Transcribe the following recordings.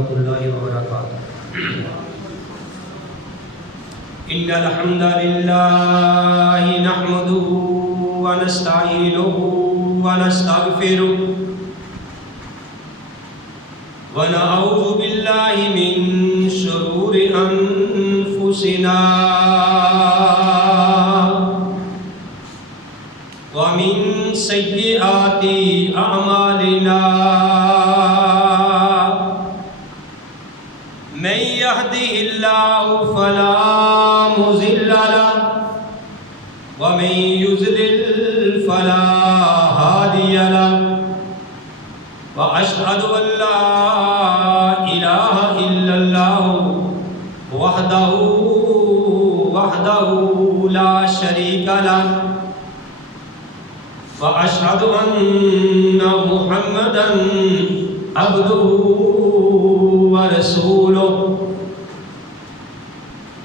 ورحمۃ اللہ وبرکاتہ۔ ان الحمد للہ نحمده ونستعینه ونستغفره ونعوذ باللہ من شرور انفسنا ومن سیئات اعمالنا من يهده الله فلا مضل له ومن يضلل فلا هادي له وأشهد أن لا إله إلا الله وحده لا شريك له وأشهد أن محمدا عبده ورسوله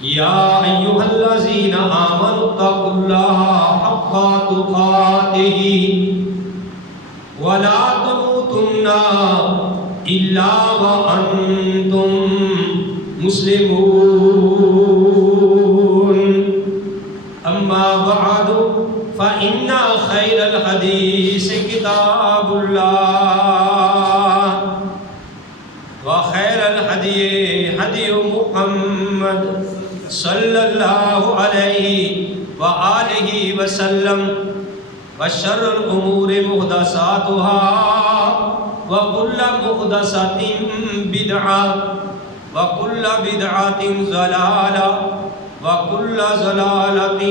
يا أيها الذين آمنوا اتقوا الله حق تقاته ولا تموتن إلا وأنتم مسلمون أما بعد فإن خير الحديث كتاب الله وخير الهدي هدي محمد صلى الله عليه وآله وسلم وشر الأمور محدثاتها وكل محدثة بدعة وكل بدعة ضلالة وكل ضلالة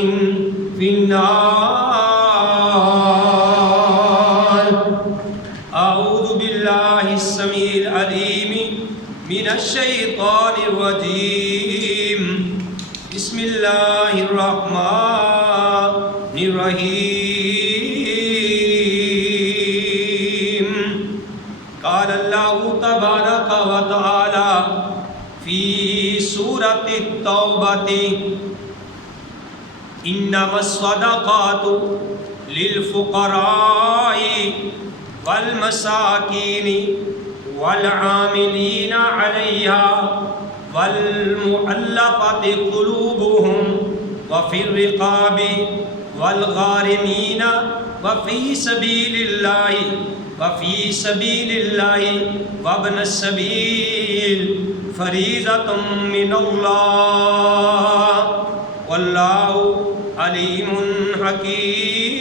في النار۔ أعوذ بالله السميع العليم من الشيطان الرجيم، بسم الله الرحمن الرحيم۔ قال الله تبارك وتعالى في سورة التوبة: إنما الصدقات للفقراء والمساكين والعاملين عليها والمؤلفة قلوبهم وفي الرقاب والغارمين وفي سبيل الله وابن السبيل فريضة من الله والله عليم حكيم۔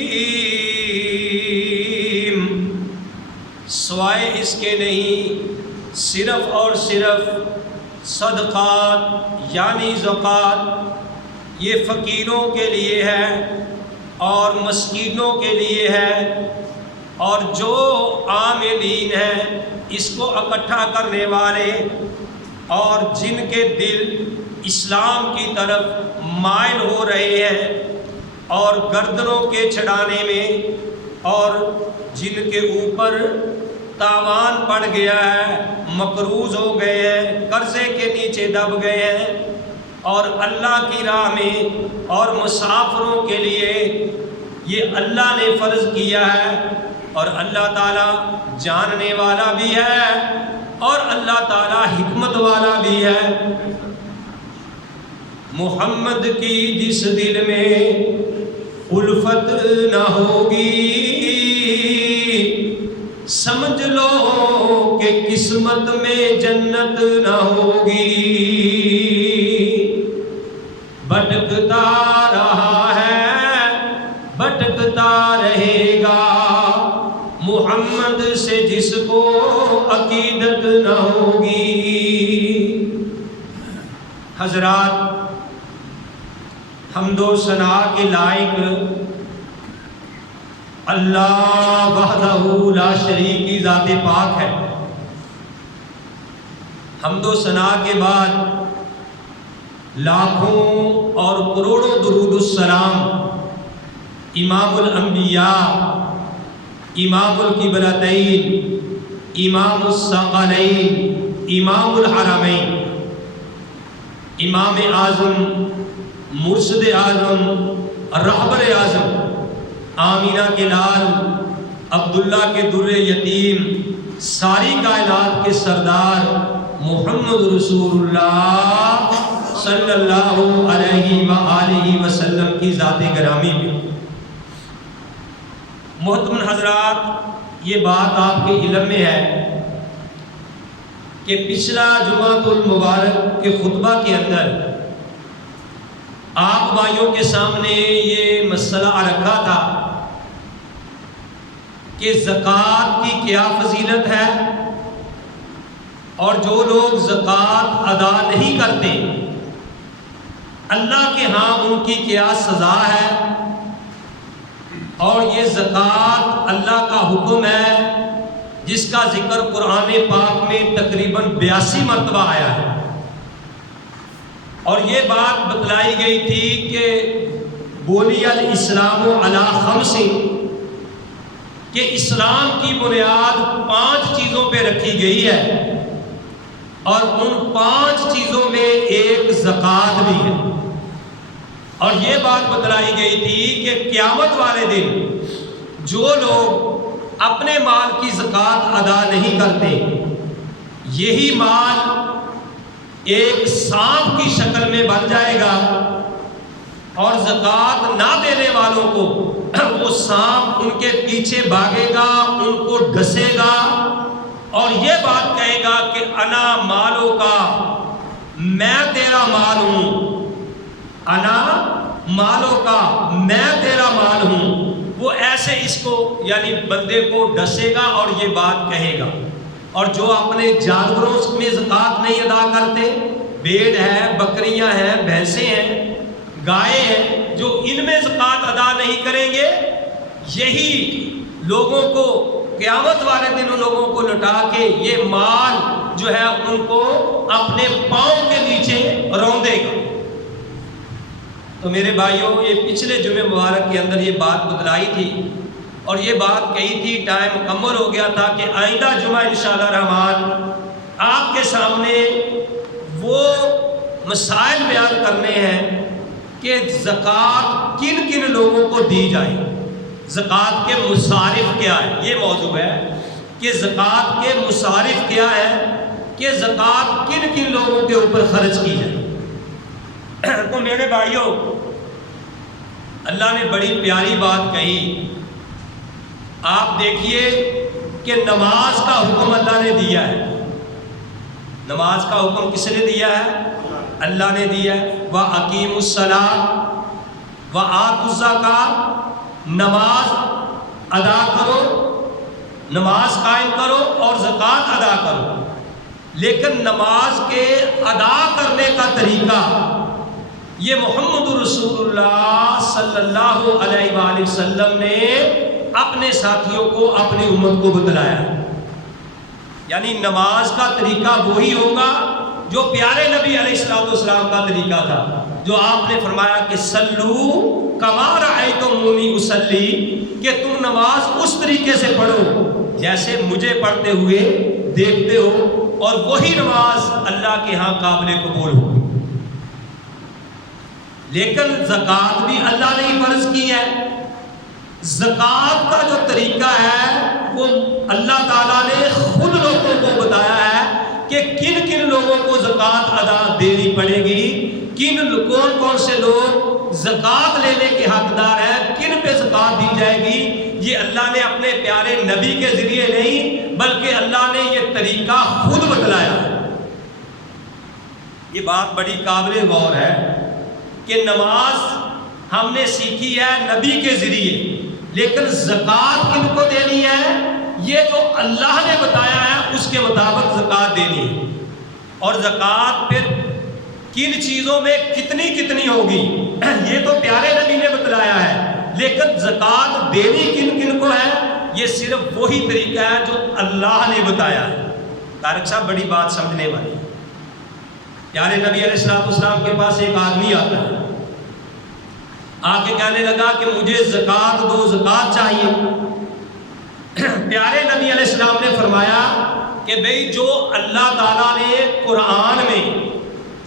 سوائے اس کے نہیں، صرف اور صرف صدقات یعنی زکوٰۃ یہ فقیروں کے لیے ہے اور مسکینوں کے لیے ہے، اور جو عاملین ہیں اس کو اکٹھا کرنے والے اور جن کے دل اسلام کی طرف مائل ہو رہے ہیں اور گردنوں کے چڑھانے میں اور جن کے اوپر تاوان پڑ گیا ہے، مقروض ہو گئے ہیں، قرضے کے نیچے دب گئے ہیں، اور اللہ کی راہ میں اور مسافروں کے لیے یہ اللہ نے فرض کیا ہے، اور اللہ تعالیٰ جاننے والا بھی ہے اور اللہ تعالیٰ حکمت والا بھی ہے۔ محمد کی جس دل میں الفت نہ ہوگی، سمجھ لو کہ قسمت میں جنت نہ ہوگی۔ بھٹکتا رہا ہے، بھٹکتا رہے گا، محمد سے جس کو عقیدت نہ ہوگی۔ حضرات، حمد و ثنا کے لائق اللہ وحدہ لا شریک کی ذات پاک ہے۔ حمد و ثنا کے بعد لاکھوں اور کروڑوں درود السلام امام الانبیاء، امام القبلتین، امام الثقلین، امام الحرمین، امام اعظم، مرشد اعظم، رہبر اعظم، آمینہ کے لال، عبداللہ کے در یتیم، ساری کائنات کے سردار محمد رسول اللہ صلی اللہ علیہ وآلہ وسلم کی ذات گرامی میں۔ محترم حضرات، یہ بات آپ کے علم میں ہے کہ پچھلا جمعۃ المبارک کے خطبہ کے اندر آپ بھائیوں کے سامنے یہ مسئلہ رکھا تھا کہ زکوٰۃ کی کیا فضیلت ہے اور جو لوگ زکوٰۃ ادا نہیں کرتے اللہ کے ہاں ان کی کیا سزا ہے، اور یہ زکوٰۃ اللہ کا حکم ہے جس کا ذکر قرآن پاک میں تقریباً 82 مرتبہ آیا ہے۔ اور یہ بات بتلائی گئی تھی کہ بنی الاسلام علی خمس، کہ اسلام کی بنیاد 5 چیزوں پہ رکھی گئی ہے، اور ان 5 چیزوں میں ایک زکوٰۃ بھی ہے۔ اور یہ بات بتلائی گئی تھی کہ قیامت والے دن جو لوگ اپنے مال کی زکوٰۃ ادا نہیں کرتے، یہی مال ایک سانپ کی شکل میں بن جائے گا، اور زکوٰۃ نہ دینے والوں کو وہ سانپ ان کے پیچھے بھاگے گا، ان کو ڈسے گا، اور یہ بات کہے گا کہ انا مالوں کا، میں تیرا مال ہوں، انا مالوں کا، میں تیرا مال ہوں۔ وہ ایسے اس کو یعنی بندے کو ڈسے گا اور یہ بات کہے گا۔ اور جو اپنے جانوروں میں زکوٰۃ نہیں ادا کرتے، بھیڑ ہے، بکریاں ہیں، بھینسیں ہیں، گائے ہیں، جو ان میں زکوٰۃ ادا نہیں کریں گے، یہی لوگوں کو قیامت والے دن ان لوگوں کو لٹا کے یہ مال جو ہے ان کو اپنے پاؤں کے نیچے روندے گا۔ تو میرے بھائیوں، یہ پچھلے جمعہ مبارک کے اندر یہ بات بتلائی تھی، اور یہ بات کہی تھی، ٹائم مکمل ہو گیا تھا کہ آئندہ جمعہ انشاءاللہ رحمان آپ کے سامنے وہ مسائل بیان کرنے ہیں کہ زکوٰۃ کن کن لوگوں کو دی جائے، زکوٰۃ کے مصارف کیا ہے، یہ موضوع ہے کہ زکوٰۃ کے مصارف کیا ہے، کہ زکوٰۃ کن کن لوگوں کے اوپر خرچ کی جائے۔ تو میرے بھائیوں، اللہ نے بڑی پیاری بات کہی۔ آپ دیکھیے کہ نماز کا حکم اللہ نے دیا ہے، نماز کا حکم کس نے دیا ہے؟ اللہ نے دیا ہے۔ وَأَقِيمُوا الصَّلَاةَ وَآتُوا الزَّكَاةَ، نماز ادا کرو، نماز قائم کرو اور زکوٰۃ ادا کرو۔ لیکن نماز کے ادا کرنے کا طریقہ یہ محمد رسول اللہ صلی اللہ علیہ وآلہ وسلم نے اپنے ساتھیوں کو، اپنی امت کو بتلایا۔ یعنی نماز کا طریقہ وہی ہوگا جو پیارے نبی علیہ السلام کا طریقہ تھا، جو آپ نے فرمایا کہ صلو کما رأیتمونی اصلی، کہ تم نماز اس طریقے سے پڑھو جیسے مجھے پڑھتے ہوئے دیکھتے ہو، اور وہی نماز اللہ کے ہاں قابل قبول ہوگی۔ لیکن زکوٰۃ بھی اللہ نے ہی فرض کی ہے۔ زکوٰۃ کا جو طریقہ ہے وہ اللہ تعالیٰ نے خود لوگوں کو بتایا ہے کہ کن کن لوگوں کو زکوٰۃ ادا دینی پڑے گی، کون کون سے لوگ زکوٰۃ لینے کے حقدار ہیں، کن پہ زکوٰۃ دی جائے گی۔ یہ اللہ نے اپنے پیارے نبی کے ذریعے نہیں بلکہ اللہ نے یہ طریقہ خود بتلایا ہے۔ یہ بات بڑی قابل غور ہے کہ نماز ہم نے سیکھی ہے نبی کے ذریعے، لیکن زکوٰۃ کن کو دینی ہے؟ یہ جو اللہ نے بتایا ہے اس کے مطابق زکوٰۃ دینی ہے۔ اور زکوٰۃ پھر کن چیزوں میں کتنی کتنی ہوگی یہ تو پیارے نبی نے بتلایا ہے، لیکن زکوٰۃ دینی کن کن کو ہے یہ صرف وہی طریقہ ہے جو اللہ نے بتایا ہے۔ طارق صاحب بڑی بات سمجھنے والی، پیارے نبی علیہ السلام کے پاس ایک آدمی آتا ہے، آ کے کہنے لگا کہ مجھے زکوٰۃ دو، زکوٰۃ چاہیے۔ پیارے نبی علیہ السلام نے فرمایا کہ بھئی جو اللہ تعالیٰ نے قرآن میں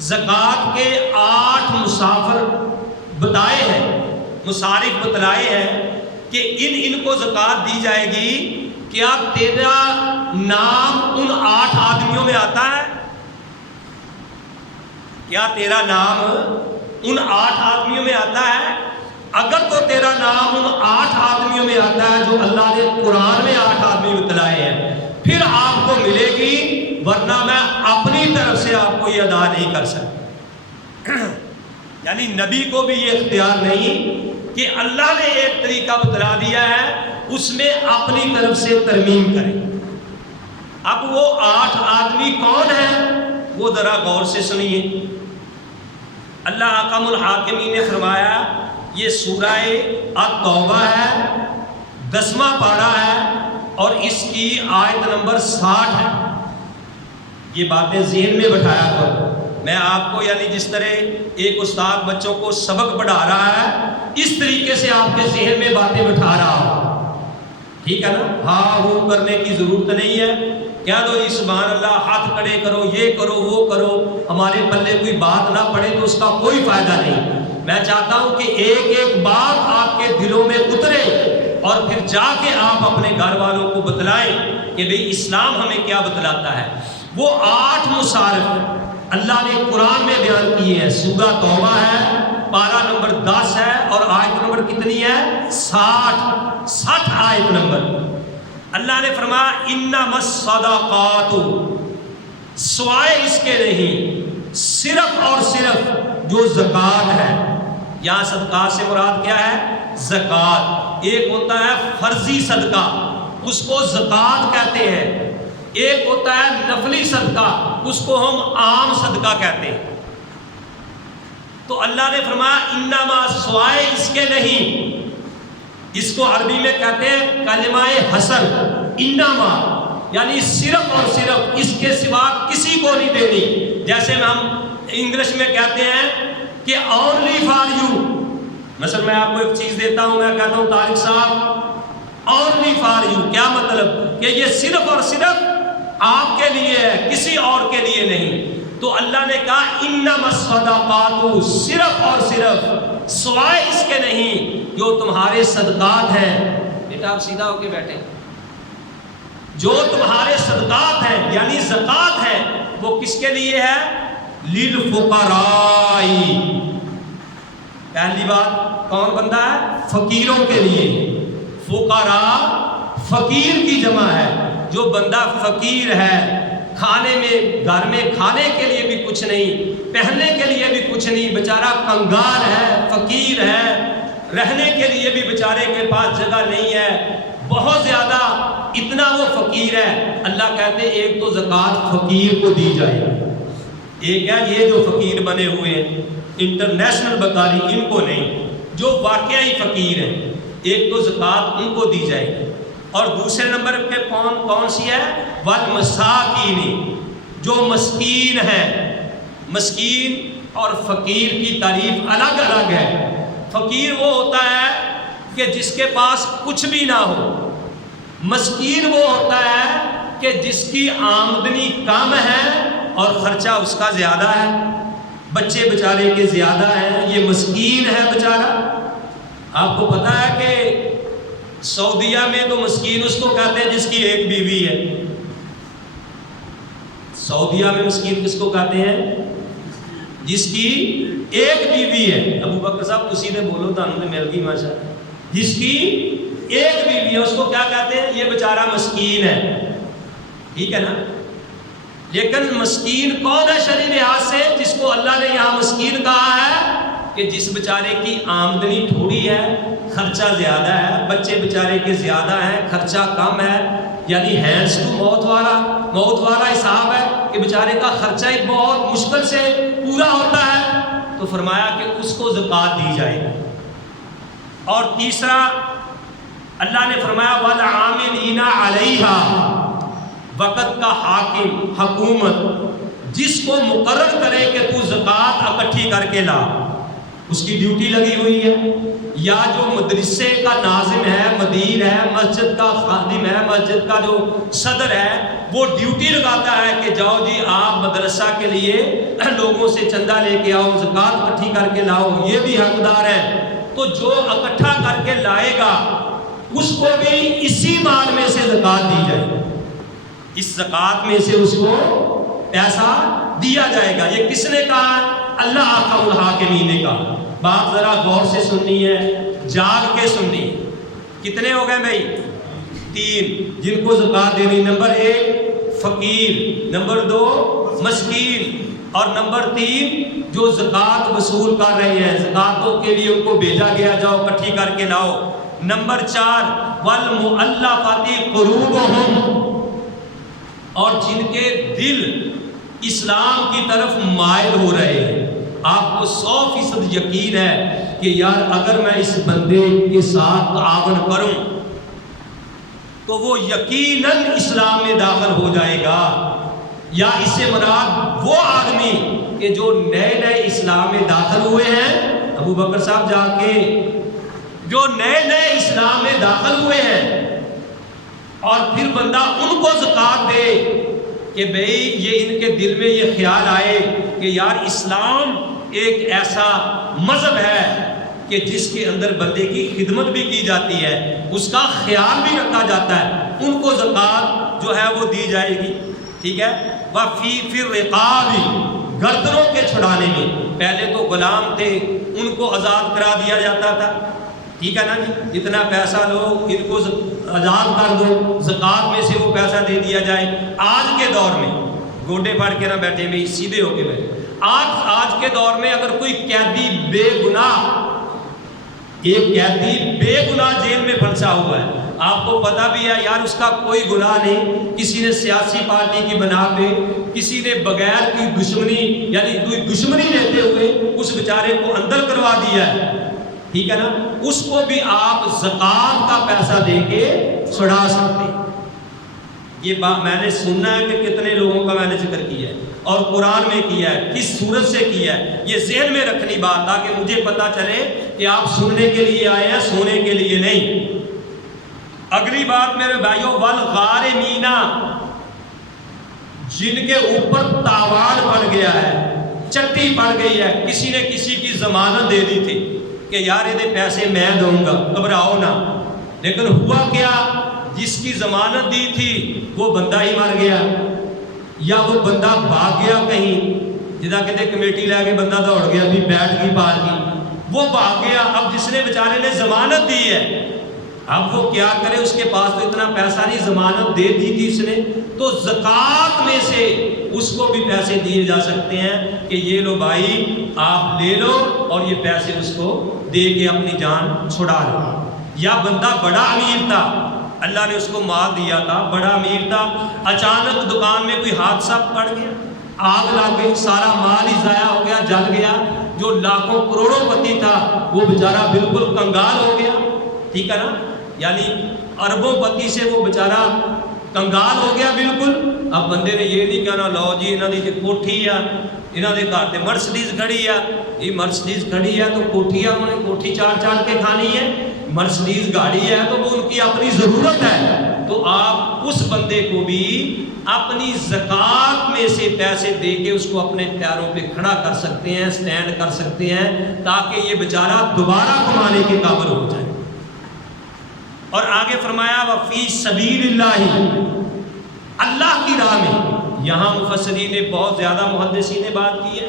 زکوٰۃ کے 8 مسافر بتائے ہیں، مصارف بتلائے ہیں کہ ان کو زکوٰۃ دی جائے گی، کیا تیرا نام ان 8 آدمیوں میں آتا ہے؟ کیا تیرا نام ان 8 آدمیوں میں آتا ہے؟ اگر تو تیرا نام ان 8 آدمیوں میں آتا ہے جو اللہ نے قرآن میں 8 آدمی بتلائے ہیں، پھر آپ کو ملے گی، ورنہ میں اپنی طرف سے آپ کو یہ ادا نہیں کر سکتا۔ یعنی نبی کو بھی یہ اختیار نہیں کہ اللہ نے ایک طریقہ بتلا دیا ہے اس میں اپنی طرف سے ترمیم کرے۔ اب وہ 8 آدمی کون ہیں وہ ذرا غور سے سنیے۔ اللہ احکم الحاکمین نے فرمایا، یہ سورہ التوبہ ہے، 10واں پارہ ہے اور اس کی آیت نمبر 60 ہے۔ یہ باتیں ذہن میں بٹھایا کرو۔ میں آپ کو یعنی جس طرح ایک استاد بچوں کو سبق پڑھا رہا ہے، اس طریقے سے آپ کے ذہن میں باتیں بٹھا رہا ہوں، ٹھیک ہے نا؟ ہاں وہ کرنے کی ضرورت نہیں ہے، کہہ دو جی سبحان اللہ، ہاتھ کھڑے کرو، یہ کرو وہ کرو، ہمارے پلے کوئی بات نہ پڑے تو اس کا کوئی فائدہ نہیں۔ میں چاہتا ہوں کہ ایک ایک بات آپ کے دلوں میں اترے اور پھر جا کے آپ اپنے گھر والوں کو بتلائیں کہ بھئی اسلام ہمیں کیا بتلاتا ہے۔ وہ 8 مصارف اللہ نے قرآن میں بیان کیے ہیں۔ سورہ توبہ ہے، پارہ نمبر 10 ہے اور آیت نمبر کتنی ہے؟ 60 آیت نمبر۔ اللہ نے فرمایا انما الصدقات، سوائے اس کے نہیں، صرف اور صرف جو زکوٰۃ ہے۔ یہاں صدقات سے مراد کیا ہے؟ زکوٰۃ۔ ایک ہوتا ہے فرضی صدقہ، اس کو زکوٰۃ کہتے ہیں، ایک ہوتا ہے نفلی صدقہ، اس کو ہم عام صدقہ کہتے ہیں۔ تو اللہ نے فرمایا انما، سوائے اس کے نہیں، اس کو عربی میں کہتے ہیں کلمہ حصر، انما یعنی صرف اور صرف، اس کے سوا کسی کو نہیں دینی۔ جیسے ہم انگلش میں کہتے ہیں کہ اونلی فار یو، مثلا میں آپ کو ایک چیز دیتا ہوں، میں کہتا ہوں طارق صاحب اونلی فار یو، کیا مطلب؟ کہ یہ صرف اور صرف آپ کے لیے ہے، کسی اور کے لیے نہیں۔ تو اللہ نے کہا انما الصدقات، صرف اور صرف، سوائے اس کے نہیں جو تمہارے صدقات ہیں۔ بیٹا آپ سیدھا ہو کے بیٹھیں۔ جو تمہارے صدقات ہیں یعنی زکوٰۃ ہے، وہ کس کے لیے ہے؟ للفقراء۔ پہلی بات کون بندہ ہے؟ فقیروں کے لیے۔ فقراء فقیر کی جمع ہے۔ جو بندہ فقیر ہے، کھانے میں، گھر میں کھانے کے لیے بھی کچھ نہیں، پہننے کے لیے بھی کچھ نہیں، بیچارہ کنگال ہے، فقیر ہے، رہنے کے لیے بھی بیچارے کے پاس جگہ نہیں ہے، بہت زیادہ، اتنا وہ فقیر ہے۔ اللہ کہتے ہیں ایک تو زکوٰۃ فقیر کو دی جائے، ایک ہے یہ جو فقیر بنے ہوئے ہیں انٹرنیشنل بکاری، ان کو نہیں، جو واقعی فقیر ہیں، ایک تو زکوٰۃ ان کو دی جائے۔ اور دوسرے نمبر پہ کون سی ہے؟ والمساکین، جو مسکین ہے۔ مسکین اور فقیر کی تعریف الگ الگ ہے۔ فقیر وہ ہوتا ہے کہ جس کے پاس کچھ بھی نہ ہو، مسکین وہ ہوتا ہے کہ جس کی آمدنی کم ہے اور خرچہ اس کا زیادہ ہے، بچے بیچارے کے زیادہ ہیں، یہ مسکین ہے بیچارہ۔ آپ کو پتہ ہے کہ سعودیہ میں تو مسکین اس کو کہتے ہیں جس کی ایک بیوی ہے۔ سعودیہ میں مسکین کس کو کہتے ہیں؟ جس کی ایک بیوی ہے۔ ابو بکر صاحب کسی نے بولو تانوں نے مل گئی ماشاء اللہ۔ جس کی ایک بیوی ہے اس کو کیا کہتے ہیں؟ یہ بیچارہ مسکین ہے، ٹھیک ہے نا؟ لیکن مسکین کون ہے شرعی لحاظ سے؟ جس کو اللہ نے یہاں مسکین کہا ہے کہ جس بیچارے کی آمدنی تھوڑی ہے، خرچہ زیادہ ہے، بچے بیچارے کے زیادہ ہیں، خرچہ کم ہے، یعنی ہینڈز ٹو موت والا حساب ہے کہ بیچارے کا خرچہ ہی بہت مشکل سے پورا ہوتا ہے، تو فرمایا کہ اس کو زکوٰۃ دی جائے۔ اور تیسرا اللہ نے فرمایا والعاملین علیہا، وقت کا حاکم، حکومت جس کو مقرر کرے کہ تو زکوٰۃ اکٹھی کر کے لا، اس کی ڈیوٹی لگی ہوئی ہے، یا جو مدرسے کا ناظم ہے، مدیر ہے، مسجد کا خادم ہے، مسجد کا جو صدر ہے، وہ ڈیوٹی لگاتا ہے کہ جاؤ جی آپ مدرسہ کے لیے لوگوں سے چندہ لے کے آؤ، زکوٰۃ اکٹھی کر کے لاؤ، یہ بھی حقدار ہے۔ تو جو اکٹھا کر کے لائے گا اس کو بھی اسی مال میں سے زکوٰۃ دی جائے، اس زکوٰۃ میں سے اس کو پیسہ دیا جائے گا۔ یہ کس نے کہا؟ اللہ احکم الحاکمین نے کہا۔ بات ذرا غور سے سننی ہے، جاگ کے سننی ہے۔ کتنے ہو گئے بھائی؟ 3 جن کو زکوٰۃ دینی۔ نمبر 1 فقیر، نمبر 2 مسکین، اور نمبر 3 جو زکوٰۃ وصول کر رہے ہیں، زکوٰۃوں کے لیے ان کو بھیجا گیا، جاؤ اکٹھی کر کے لاؤ۔ نمبر 4 والمؤلفۃ قلوبہم، اور جن کے دل اسلام کی طرف مائل ہو رہے ہیں۔ آپ کو 100% یقین ہے کہ یار اگر میں اس بندے کے ساتھ تعاون کروں تو وہ یقیناً اسلام میں داخل ہو جائے گا، یا اس سے مراد وہ آدمی کہ جو نئے نئے اسلام میں داخل ہوئے ہیں۔ ابو بکر صاحب جا کے جو نئے اسلام میں داخل ہوئے ہیں، اور پھر بندہ ان کو زکوٰۃ دے کہ بھئی یہ ان کے دل میں یہ خیال آئے کہ یار اسلام ایک ایسا مذہب ہے کہ جس کے اندر بندے کی خدمت بھی کی جاتی ہے، اس کا خیال بھی رکھا جاتا ہے، ان کو زکوٰۃ جو ہے وہ دی جائے گی۔ ٹھیک ہے۔ وَفِي الرِّقَابِ، گردنوں کے چھڑانے میں، پہلے تو غلام تھے ان کو آزاد کرا دیا جاتا تھا، ٹھیک ہے نا جی، اتنا پیسہ لو ان کو آزاد کر دو، زکوٰۃ میں سے وہ پیسہ دے دیا جائے۔ آج کے دور میں گوڈے پھاڑ کے نہ بیٹھے ہوئے، سیدھے ہو کے بیٹھے، آج کے دور میں اگر کوئی قیدی بے گناہ، ایک قیدی بے گناہ جیل میں پھنسا ہوا ہے، آپ کو پتہ بھی ہے یار اس کا کوئی گناہ نہیں، کسی نے سیاسی پارٹی کی بنا پہ، کسی نے بغیر کی دشمنی یعنی کوئی دشمنی لیتے ہوئے اس بیچارے کو اندر کروا دیا ہے، ٹھیک ہے نا، اس کو بھی آپ زکوٰۃ کا پیسہ دے کے چھڑا سکتے ہیں۔ یہ بات میں نے سننا ہے کہ کتنے لوگوں کا میں نے ذکر کیا ہے اور قرآن میں کیا ہے، کس صورت سے کیا ہے، یہ ذہن میں رکھنی بات تاکہ مجھے پتہ چلے کہ آپ سننے کے لیے آئے ہیں، سونے کے لیے نہیں۔ اگلی بات میرے بھائیوں، والغارمین، جن کے اوپر تاوان پڑ گیا ہے، چٹی پڑ گئی ہے، کسی نے کسی کی ضمانت دے دی تھی کہ یار یہ پیسے میں دوں گا، گھبراؤ نہ، لیکن ہوا کیا، جس کی ضمانت دی تھی وہ بندہ ہی مر گیا، یا وہ بندہ بھاگ گیا کہیں، جدا کہتے کمیٹی لے کے بندہ دوڑ گیا، بھی بیٹھ گئی پار کی، وہ بھاگ گیا۔ اب جس نے بیچارے نے ضمانت دی ہے، اب وہ کیا کرے، اس کے پاس تو اتنا پیسہ نہیں، ضمانت دے دی تھی اس نے، تو زکوٰۃ میں سے اس کو بھی پیسے دیے جا سکتے ہیں کہ یہ لو بھائی آپ لے لو اور یہ پیسے اس کو دے کے اپنی جان چھڑا لو۔ یا بندہ بڑا امیر تھا، اللہ نے اس کو مال دیا تھا، بڑا امیر تھا، اچانک دکان میں کوئی حادثہ پڑ گیا، آگ لگ گئی، سارا مال ہی ضائع ہو گیا، جل گیا، جو لاکھوں کروڑوں پتی تھا وہ بیچارہ بالکل کنگال ہو گیا، ٹھیک ہے نا، یعنی اربوں پتی سے وہ بیچارہ کنگال ہو گیا بالکل۔ اب بندے نے یہ نہیں کہنا لو جی انہوں نے کوٹھی ہے، انہوں نے گھر تے مرسڈیز کھڑی ہے، یہ مرسڈیز کھڑی ہے تو کوٹھی ہے، انہوں نے کوٹھی چاڑ چاڑ کے کھانی ہے، مرسڈیز گاڑی ہے تو وہ ان کی اپنی ضرورت ہے، تو آپ اس بندے کو بھی اپنی زکوٰۃ میں سے پیسے دے کے اس کو اپنے پیروں پہ کھڑا کر سکتے ہیں، سٹینڈ کر سکتے ہیں، تاکہ یہ بیچارہ دوبارہ کمانے کے قابل ہو جائے۔ اور آگے فرمایا وفی سبیل اللہ، اللہ کی راہ میں، یہاں مفسرین نے بہت زیادہ محدثین نے بات کی ہے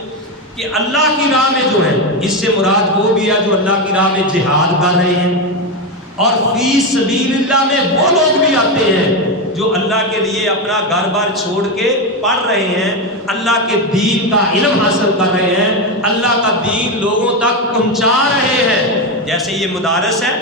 کہ اللہ کی راہ میں جو ہے، اس سے مراد وہ بھی ہے جو اللہ کی راہ میں جہاد کر رہے ہیں، اور فی سبیل اللہ میں وہ لوگ بھی آتے ہیں جو اللہ کے لیے اپنا گھر بار چھوڑ کے پڑھ رہے ہیں، اللہ کے دین کا علم حاصل کر رہے ہیں، اللہ کا دین لوگوں تک پہنچا رہے ہیں۔ جیسے یہ مدارس ہے،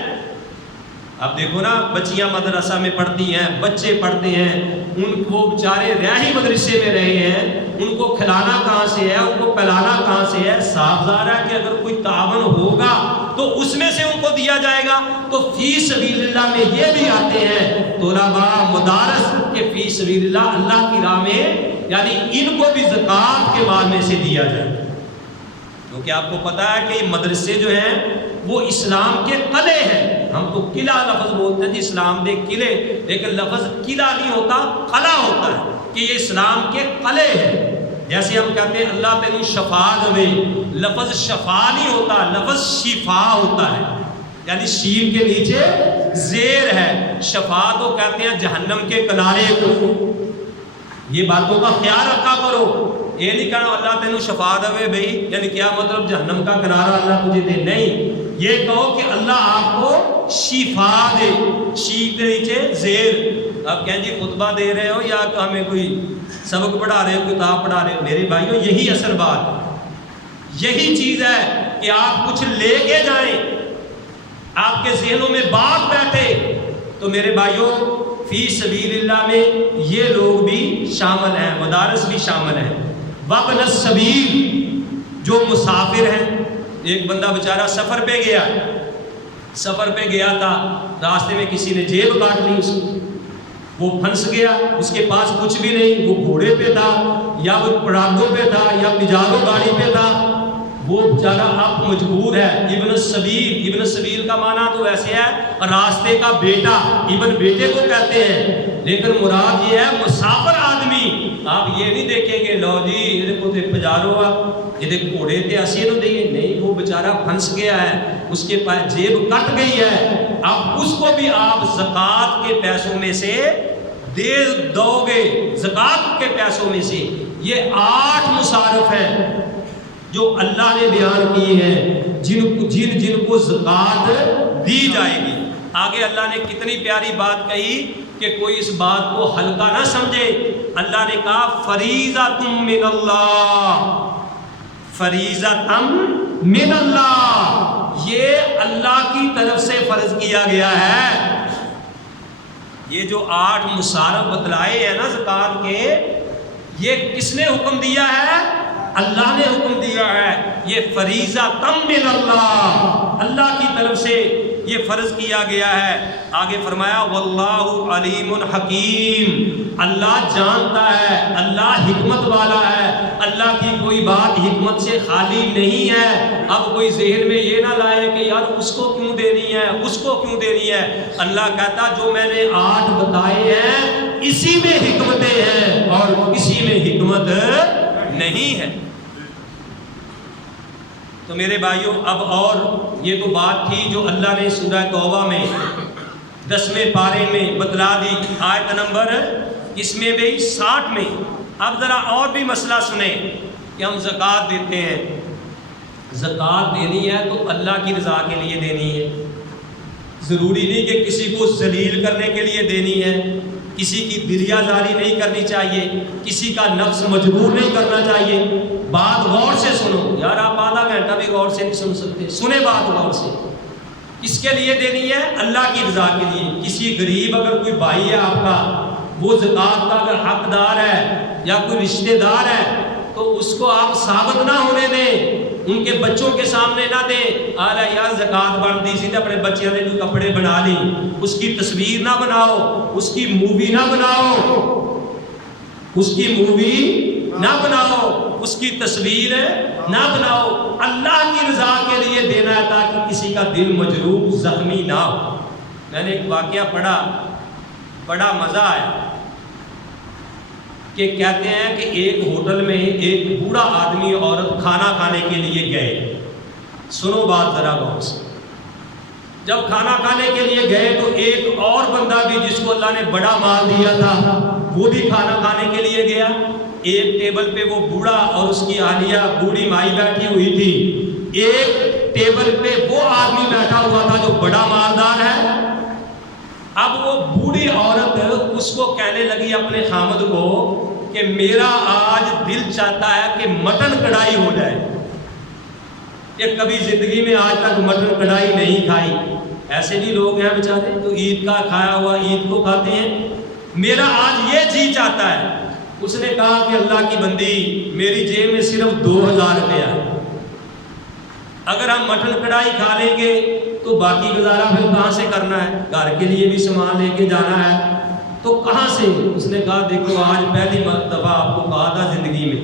اب دیکھو نا، بچیاں مدرسہ میں پڑھتی ہیں، بچے پڑھتے ہیں، ان کو بیچارے رہی مدرسے میں رہے ہیں، ان کو کھلانا کہاں سے ہے، ان کو پلانا کہاں سے ہے، صاف ظاہر ہے کہ اگر کوئی تعاون ہوگا تو اس میں سے ان کو دیا جائے گا۔ تو فی سبیل اللہ میں یہ بھی آتے ہیں طلباء مدارس کے فی سبیل اللہ، اللہ کی راہ میں، یعنی ان کو بھی زکوٰۃ کے مال میں سے دیا جائے، کیونکہ آپ کو پتا ہے کہ مدرسے جو ہیں وہ اسلام کے قلعے ہیں۔ ہم تو قلعہ لفظ بولتے ہیں جی، اسلام دے قلعے، لیکن لفظ قلعہ نہیں ہوتا، قلعہ ہوتا ہے کہ یہ اسلام کے قلعے ہیں۔ جیسے ہم کہتے ہیں اللہ تینوں شفا دے، لفظ شفا نہیں ہوتا، لفظ شفا ہوتا ہے، یعنی شین کے نیچے زیر ہے۔ شفا تو کہتے ہیں جہنم کے کنارے کو، یہ باتوں کا خیال رکھا کرو. یہ نہیں کہنا اللہ تینوں شفا دے بھائی، یعنی کیا مطلب جہنم کا کنارہ اللہ تجھے دے، نہیں. یہ کہو کہ اللہ آپ کو شفا دے. شیخ کے نیچے زیر. آپ کہیں جی خطبہ دے رہے ہو یا ہمیں کوئی سبق پڑھا رہے ہو، کتاب پڑھا رہے ہو؟ میرے بھائیوں یہی اصل بات، یہی چیز ہے کہ آپ کچھ لے کے جائیں، آپ کے ذہنوں میں بات بیٹھے. تو میرے بھائیوں فی سبیل اللہ میں یہ لوگ بھی شامل ہیں، مدارس بھی شامل ہیں. وابن السبیل جو مسافر ہیں. ایک بندہ بیچارہ سفر پہ گیا تھا، راستے میں کسی نے جیب کاٹ لی اس کی، وہ پھنس گیا، اس کے پاس کچھ بھی نہیں، وہ گھوڑے پہ تھا یا وہ پراگوں پہ تھا یا پجارو گاڑی پہ تھا، وہ بیچارہ اب مجبور ہے. ابن السبیل کا معنی تو ویسے ہے راستے کا بیٹا، ابن بیٹے کو کہتے ہیں، لیکن مراد یہ ہے مسافر آدمی. آپ یہ نہیں دیکھیں گے لو جی یہ کو پجارو یہ گھوڑے تھے اسی نو دئیے، نہیں، وہ بیچارہ پھنس گیا ہے، اس کے پاس جیب کٹ گئی ہے. اب اس کو بھی آپ زکوٰۃ کے پیسوں میں سے دے دو گے، زکوٰۃ کے پیسوں میں سے. یہ 8 مصارف ہیں جو اللہ نے بیان کیے ہیں جن کو زکوٰۃ دی جائے گی. آگے اللہ نے کتنی پیاری بات کہی کہ کوئی اس بات کو ہلکا نہ سمجھے. اللہ نے کہا فریضۃ من اللہ، فریضۃ من اللہ، یہ اللہ کی طرف سے فرض کیا گیا ہے. یہ جو 8 مصارف بتلائے ہیں نا زکوٰۃ کے، یہ کس نے حکم دیا ہے؟ اللہ نے حکم دیا ہے. یہ فریضۃ من اللہ، اللہ کی طرف سے یہ فرض کیا گیا ہے. آگے فرمایا واللہ علیم حکیم، اللہ جانتا ہے، اللہ حکمت والا ہے. اللہ کی کوئی بات حکمت سے خالی نہیں ہے. اب کوئی ذہن میں یہ نہ لائے کہ یار اس کو کیوں دینی ہے، اس کو کیوں دینی ہے. اللہ کہتا جو میں نے 8 بتائے ہیں اسی میں حکمتیں ہیں اور کسی میں حکمت نہیں ہے. تو میرے بھائیوں اب اور یہ تو بات تھی جو اللہ نے سورہ توبہ میں 10ویں پارے میں بتلا دی، آیت نمبر اس میں بھی 60 میں. اب ذرا اور بھی مسئلہ سنیں کہ ہم زکوٰۃ دیتے ہیں. زکوٰۃ دینی ہے تو اللہ کی رضا کے لیے دینی ہے. ضروری نہیں کہ کسی کو ذلیل کرنے کے لیے دینی ہے، کسی کی دلیہ زاری نہیں کرنی چاہیے، کسی کا نفس مجبور نہیں کرنا چاہیے. بات غور سے سنو یار، آپ آدھا گھنٹہ بھی غور سے نہیں سن سکتے، سنیں بات غور سے. کس کے لیے دینی ہے؟ اللہ کی رضا کے لیے. کسی غریب اگر کوئی بھائی ہے آپ کا، وہ زکوٰۃ کا اگر حقدار ہے یا کوئی رشتہ دار ہے تو اس کو آپ ثابت نہ ہونے دیں، ان کے بچوں کے سامنے نہ دیں آلہ یار زکوٰۃ بنتی سی تو اپنے بچیاں نے کوئی کپڑے بنا لی. اس کی تصویر نہ بناؤ، اس کی مووی نہ بناؤ، اس کی مووی نہ بناؤ، اس کی تصویر نہ بناؤ. اللہ کی رضا کے لیے دینا ہے تاکہ کسی کا دل مجروح زخمی نہ ہو. میں نے ایک واقعہ پڑھا، بڑا مزہ آیا کہ کہتے ہیں کہ ایک ہوٹل میں ایک بوڑھا آدمی عورت کھانا کھانے کے لیے گئے. سنو بات ذرا غور سے. جب کھانا کھانے کے لیے گئے تو ایک اور بندہ بھی جس کو اللہ نے بڑا مال دیا تھا وہ بھی کھانا کھانے کے لیے گیا. ایک ٹیبل پہ وہ بوڑھا اور اس کی اہلیہ بوڑھی مائی بیٹھی ہوئی تھی، ایک ٹیبل پہ وہ آدمی بیٹھا ہوا تھا جو بڑا مالدار ہے. اب وہ بوڑھی عورت اس کو کہنے لگی اپنے خامد کو کہ میرا آج دل چاہتا ہے کہ مٹن کڑھائی ہو جائے. یہ کبھی زندگی میں آج تک مٹن کڑھائی نہیں کھائی. ایسے بھی لوگ ہیں بیچارے جو عید کا کھایا ہوا عید کو کھاتے ہیں. میرا آج یہ جی چاہتا ہے. اس نے کہا کہ اللہ کی بندی میری جیب میں صرف 2000 روپیہ ہے، اگر ہم مٹن کڑھائی کھا لیں گے تو باقی گزارا پھر کہاں سے کرنا ہے؟ گھر کے لیے بھی سامان لے کے جانا ہے تو کہاں سے؟ اس نے کہا دیکھو آج پہلی دفعہ آپ کو کہا تھا زندگی میں،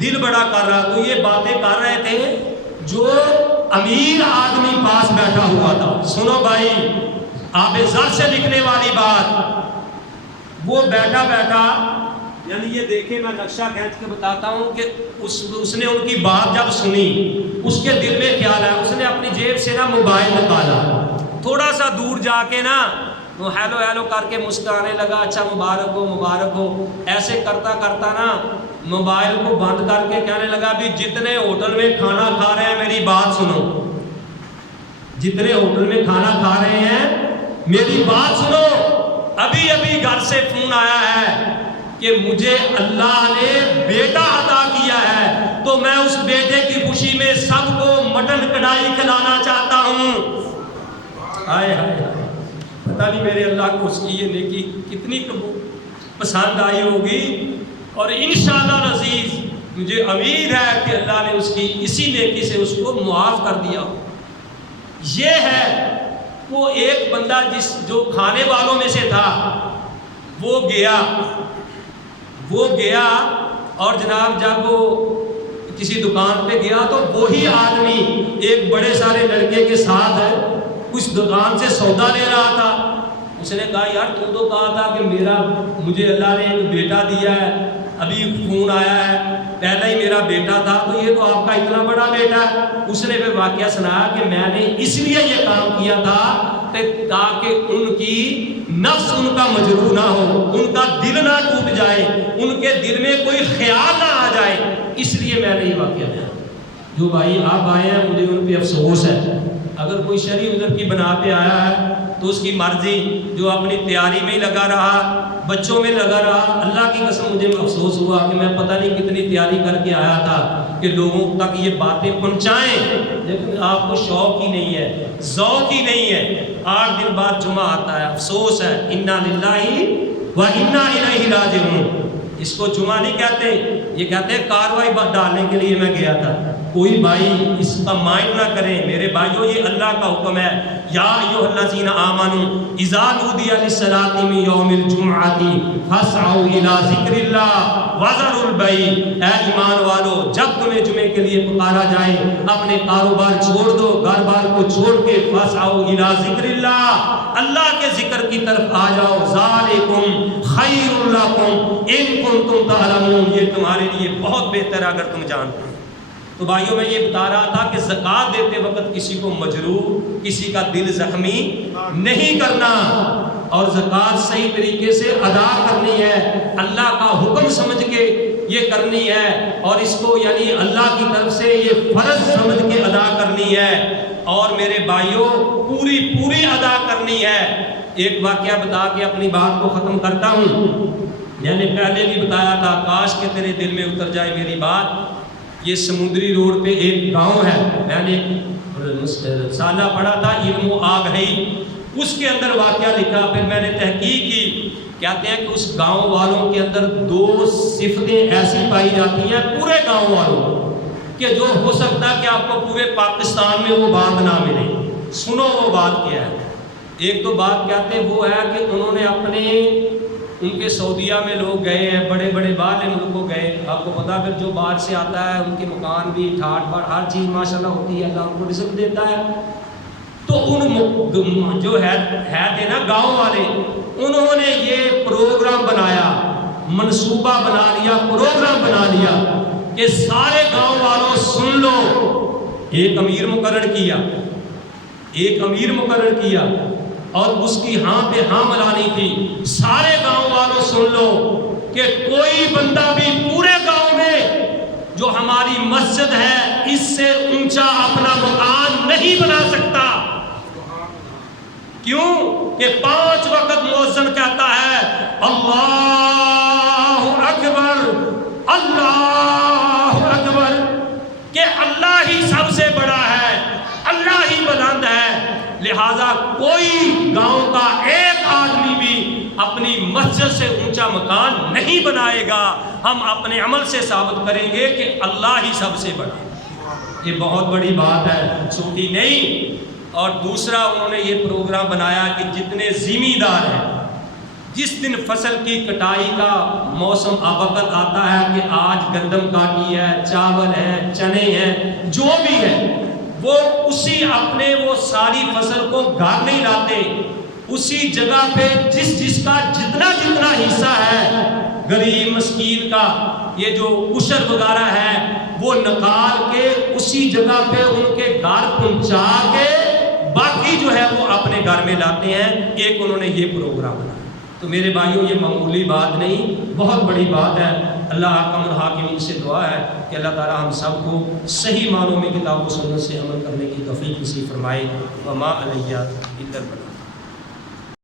دل بڑا کر رہا. تو یہ باتیں کر رہے تھے جو امیر آدمی پاس بیٹھا ہوا تھا. سنو بھائی، آب زر سے لکھنے والی بات، وہ بیٹھا یعنی یہ دیکھیں میں نقشہ کھینچ کے بتاتا ہوں کہ اس نے ان کی بات جب سنی اس کے دل میں خیال آیا، اس نے اپنی جیب سے نا موبائل نکالا، تھوڑا سا دور جا کے نا وہ ہیلو ہیلو کر کے مسکرانے لگا، اچھا مبارک ہو مبارک ہو، ایسے کرتا کرتا نا موبائل کو بند کر کے کہنے لگا بھی جتنے ہوٹل میں کھانا کھا رہے ہیں میری بات سنو، جتنے ہوٹل میں کھانا کھا رہے ہیں میری بات سنو، ابھی ابھی گھر سے فون آیا ہے کہ مجھے اللہ نے بیٹا عطا کیا ہے، تو میں اس بیٹے کی خوشی میں سب کو مٹن کڑھائی کھلانا چاہتا ہوں۔ ہائے ہائے، پتہ نہیں میرے اللہ کو اس کی یہ نیکی کتنی پسند آئی ہوگی، اور انشاءاللہ عزیز مجھے امید ہے کہ اللہ نے اس کی اسی نیکی سے اس کو معاف کر دیا۔ یہ ہے وہ ایک بندہ جو کھانے والوں میں سے تھا، وہ گیا اور جناب جب وہ کسی دکان پہ گیا تو وہی آدمی ایک بڑے سارے لڑکے کے ساتھ اس دکان سے سودا لے رہا تھا۔ اس نے کہا یار تو کہا تھا کہ مجھے اللہ نے ایک بیٹا دیا ہے، ابھی فون آیا ہے، پہلا ہی میرا بیٹا تھا، تو یہ تو آپ کا اتنا بڑا بیٹا ہے۔ اس نے پھر واقعہ سنایا کہ میں نے اس لیے یہ کام کیا تھا تاکہ ان کی نفس ان کا مجروح نہ ہو، ان کا دل نہ ٹوٹ جائے، ان کے دل میں کوئی خیال نہ آ جائے، اس لیے میں نے یہ واقعہ کیا۔ جو بھائی آپ آئے ہیں مجھے ان پہ افسوس ہے، اگر کوئی شرعی عذر کی بنا پہ آیا ہے تو اس کی مرضی، جو اپنی تیاری میں ہی لگا رہا، بچوں میں لگا رہا، اللہ کی قسم مجھے افسوس ہوا کہ میں پتہ نہیں کتنی تیاری کر کے آیا تھا کہ لوگوں تک یہ باتیں پہنچائیں، لیکن آپ کو شوق ہی نہیں ہے، ذوق ہی نہیں ہے۔ 8 دن بعد جمعہ آتا ہے، افسوس ہے، انا للہ و انا الیہ راجعون۔ اس کو جمعہ نہیں کہتے، یہ کہتے ہیں کاروائی ڈالنے کے لیے میں گیا تھا۔ کوئی بھائی اس کا مائنڈ نہ کریں، میرے بھائیوں یہ اللہ کا حکم ہے، یا ایھا الذین آمنوا اذا نودی للصلاۃ من یوم الجمعۃ فاسعوا الی ذکر اللہ وذروا البیع۔ اے ایمان والو، جب تمہیں جمعے کے لیے پکارا جائے اپنے کاروبار چھوڑ دو، گھر بار کو چھوڑ کے فاسعوا الی ذکر اللہ، اللہ کے ذکر کی طرف آ جاؤ، ذالکم خیر لکم ان کنتم تعلمون، یہ تمہارے لیے بہت بہتر ہے اگر تم جانتے۔ تو بھائیوں میں یہ بتا رہا تھا کہ زکوٰۃ دیتے وقت کسی کو مجروح، کسی کا دل زخمی نہیں کرنا، اور زکوٰۃ صحیح طریقے سے ادا کرنی ہے، اللہ کا حکم سمجھ کے یہ کرنی ہے، اور اس کو یعنی اللہ کی طرف سے یہ فرض سمجھ کے ادا کرنی ہے، اور میرے بھائیوں پوری ادا کرنی ہے۔ ایک واقعہ بتا کے اپنی بات کو ختم کرتا ہوں۔ میں نے پہلے بھی بتایا تھا، کاش کہ تیرے دل میں اتر جائے میری بات۔ یہ سمندری روڈ پہ ایک گاؤں ہے، میں نے سالہ پڑھا تھا علم و آگہی، اس کے اندر واقعہ لکھا، پھر میں نے تحقیق کی، کہتے ہیں کہ اس گاؤں والوں کے اندر 2 صفتیں ایسی پائی جاتی ہیں پورے گاؤں والوں کہ جو ہو سکتا ہے کہ آپ کو پورے پاکستان میں وہ بات نہ ملے۔ سنو وہ بات کیا ہے۔ ایک تو بات کہتے ہیں وہ ہے کہ انہوں نے ان کے سعودیہ میں لوگ گئے ہیں، بڑے بڑے باہر ملکوں گئے، آپ کو پتا پھر جو باہر سے آتا ہے ان کے مکان بھی ٹھاٹ باٹ ہر چیز ماشاءاللہ ہوتی ہے، اللہ ان کو رزق دیتا ہے۔ تو ان جو ہے تھے نا گاؤں والے، انہوں نے یہ پروگرام بنایا، منصوبہ بنا لیا، پروگرام بنا لیا کہ سارے گاؤں والوں سن لو۔ ایک امیر مقرر کیا اور اس کی ہاں پہ ہاں ملانی تھی، سارے گاؤں والوں سن لو کہ کوئی بندہ بھی پورے گاؤں میں جو ہماری مسجد ہے اس سے اونچا اپنا مکان نہیں بنا سکتا۔ کیوں کہ 5 وقت مؤذن کہتا ہے اللہ اکبر اللہ اکبر، کہ اللہ ہی سب سے بڑا ہے، اللہ ہی بلند ہے، لہذا کوئی گاؤں کا ایک آدمی بھی اپنی مسجد سے اونچا مکان نہیں بنائے گا، ہم اپنے عمل سے ثابت کریں گے کہ اللہ ہی سب سے بڑا ہے۔ یہ بہت بڑی بات ہے، چھوٹی نہیں۔ اور دوسرا انہوں نے یہ پروگرام بنایا کہ جتنے ذمہ دار ہیں، جس دن فصل کی کٹائی کا موسم وقت آتا ہے کہ آج گندم کاٹی ہے، چاول ہے، چنے ہیں، جو بھی ہے، وہ اسی اپنے وہ ساری فصل کو گھر نہیں لاتے، اسی جگہ پہ جس کا جتنا حصہ ہے غریب مسکین کا، یہ جو عشر وغیرہ ہے، وہ نکال کے اسی جگہ پہ ان کے گھر پہنچا کے باقی باقی جو ہے وہ اپنے گھر میں لاتے ہیں. ایک انہوں نے یہ پروگرام بنایا. تو میرے بھائیوں یہ معمولی بات نہیں، بہت بڑی بات ہے. اللہ حکم الحاکمین سے دعا ہے کہ اللہ تعالی ہم سب کو صحیح معنوں میں کتاب و سنت سے عمل کرنے کی توفیق نصیب فرمائے. وما علیہ الا البلاغ.